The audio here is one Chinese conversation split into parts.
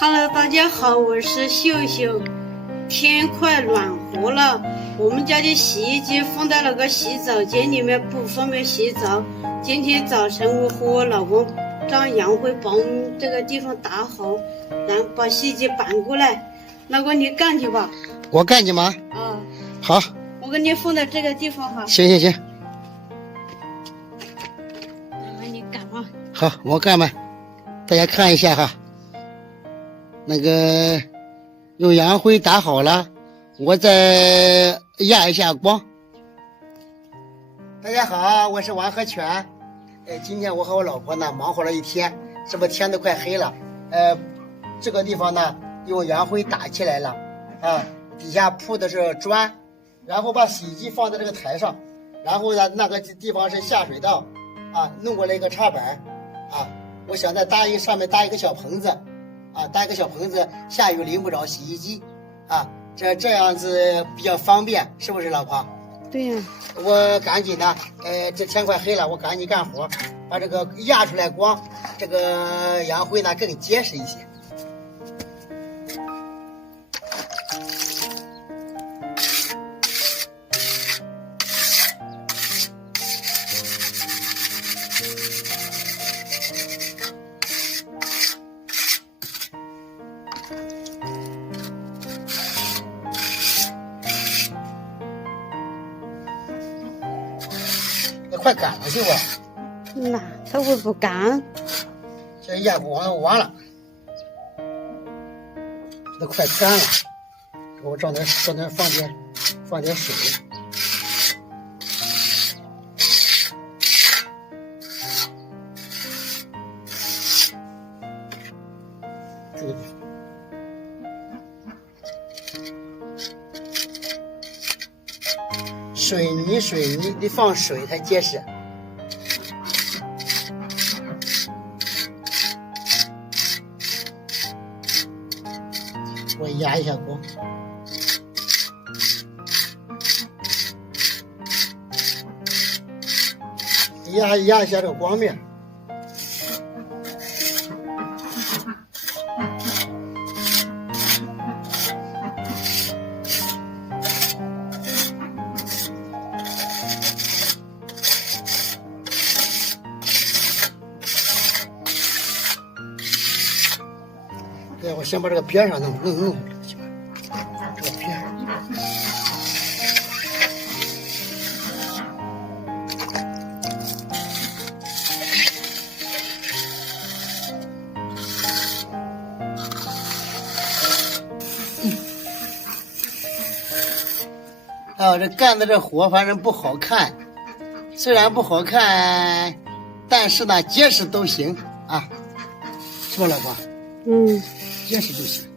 Hello， 大家好，我是秀秀。天快暖和了，我们家的洗衣机放在那个洗澡间里面，不方便洗澡。今天早晨我和我老公让杨辉把我们这个地方打好，然后把洗衣机搬过来。老公，你干去吧。我干去吗？啊，好，我给你放在这个地方哈。行行行，那你干嘛？好，我干吧。大家看一下哈，那个用洋灰打好了，我再压一下光。大家好，我是王和全。今天我和我老婆呢忙活了一天，这不天都快黑了。这个地方呢用洋灰打起来了，啊，底下铺的是砖，然后把洗衣机放在这个台上，然后呢那个地方是下水道，啊，弄过来一个插板，啊，我想再上面搭一个小棚子，啊，搭一个小棚子，下雨淋不着洗衣机，啊，这样子比较方便，是不是老婆？对呀。我赶紧的，这天快黑了，我赶紧干活，把这个压出来光，这个洋灰呢更结实一些。快干了是不？那它会不干？这压完了，这都快干了。我找点放点水。这个地方。水泥得放水才结实。我压一下光，压一下这个光面。对，我先把这个边上弄这个边。这干的这活反正不好看，虽然不好看，但是呢结实都行啊，是吧，老婆？嗯。结实就行。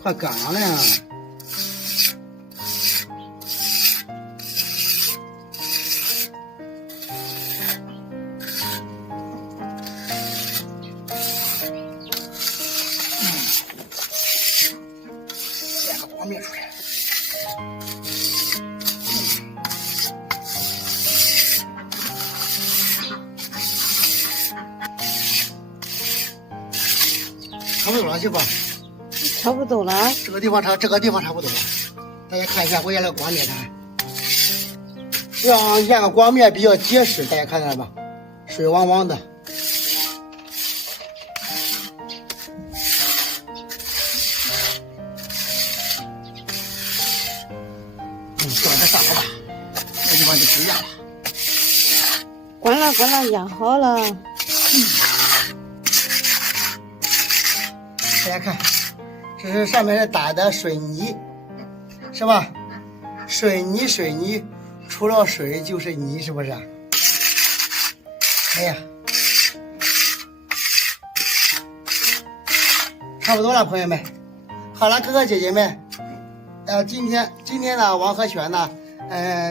快干了呀！压个光面出来。差不多了，去吧。差不多了。这个地方差不多了。大家看一下，我压了光面看，让压个光面比较结实，大家看见了吧？水汪汪的。转着上好吧，这地方就不压了。关了，压好了。大家看，这是上面是打的水泥，是吧？水泥，除了水就是泥，是不是？哎呀，差不多了，朋友们。好了，哥哥姐姐们，今天呢，王和全呢，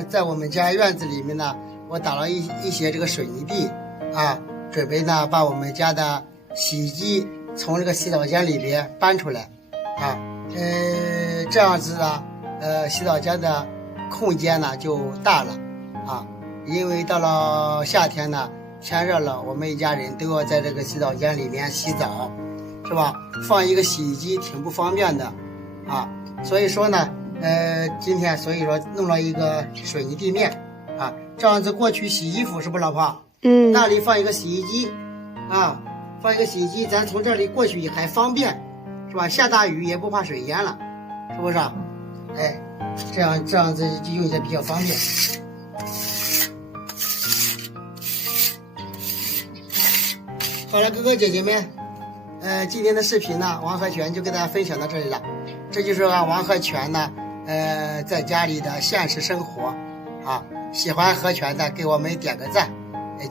在我们家院子里面呢，我打了一些这个水泥地啊，准备呢把我们家的洗衣机从这个洗澡间里边搬出来，啊，这样子呢，洗澡间的空间呢就大了啊。因为到了夏天呢，天热了，我们一家人都要在这个洗澡间里面洗澡，是吧？放一个洗衣机挺不方便的啊。所以说呢，今天所以说弄了一个水泥地面啊，这样子过去洗衣服是不老婆？那里放一个洗衣机啊，放一个洗衣机，咱从这里过去也还方便，是吧？下大雨也不怕水淹了，是不是？哎，这样子就用起来比较方便。好了，哥哥姐姐们，今天的视频呢，王和全就跟大家分享到这里了。这就是王和全呢，在家里的现实生活啊。喜欢和全的给我们点个赞，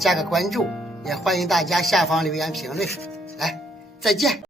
加个关注，也欢迎大家下方留言评论。来，再见。